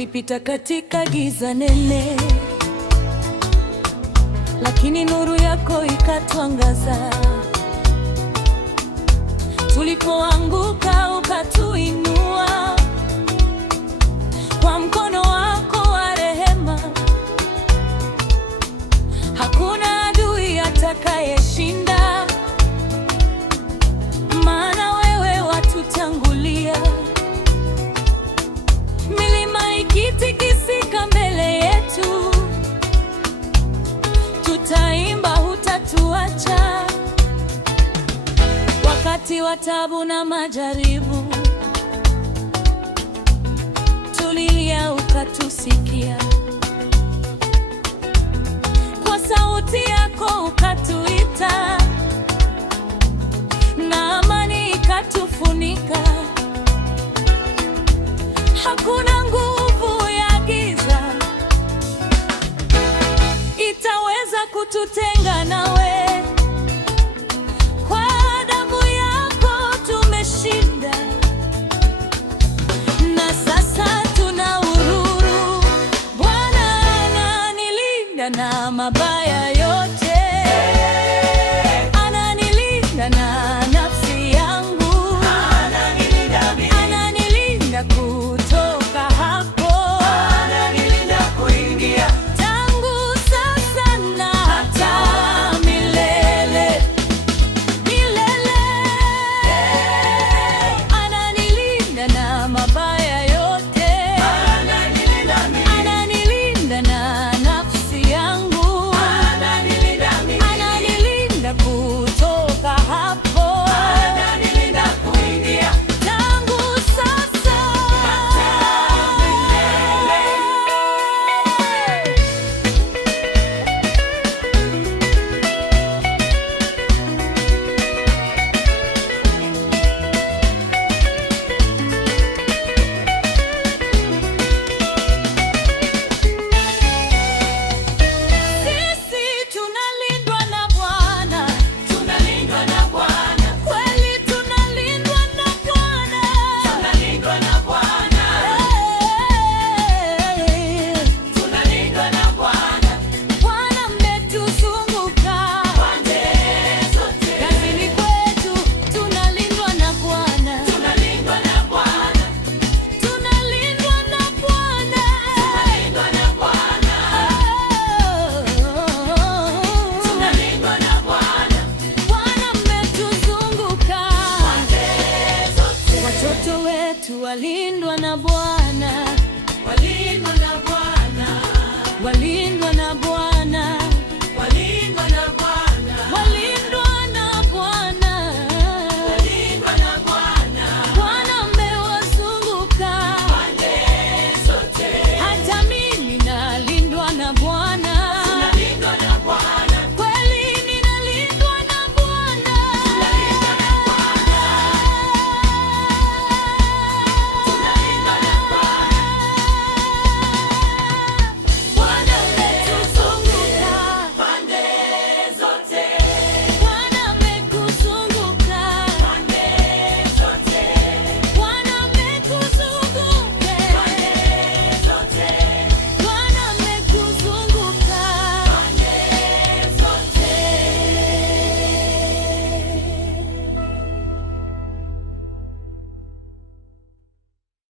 Tulipita katika giza nene, lakini nuru yako ikatuangaza. Tulipoanguka ukatuinua kwa mkono wako wa rehema. Hakuna adui atakayeshinda, maana wewe watutangulia. Milima ikitikisika mbele yetu, tutaimba, hutatuacha. Wakati wa taabu na majaribu, tulilia, ukatusikia. Kwa sauti yako ukatuita, na amani ikatufunika. Hakuna nguvu ya giza itaweza kututenga nawe. Kwa damu yako tumeshinda, na sasa tuna uhuru. Bwana ananilinda na mabaya yote, ananilinda na nafsi yangu, ananilinda kutoka hapo, ananilinda kuingia, tangu sasa na hata milele milele. Ananilinda na mabaya yote, ananilinda na nafsi yangu, ananilinda kutoka hapo, ananilinda kuingia, tangu sasa sisi tunalindwa na Bwana, tunalindwa na Bwana, kweli tunalindwa na Bwana, tunalindwa na Bwana, tunalindwa na Bwana. Bwana mmetuzunguka pande zote, kazini kwetu tunalindwa na Bwana, tunalindwa na Bwana, tunalindwa na Bwana, tunalindwa na Bwana, tunalindwa na Bwana. Bwana mmetuzunguka pande zote, watoto wetu walindwa na Bwana, walindwa na Bwana, walindwa na Bwana.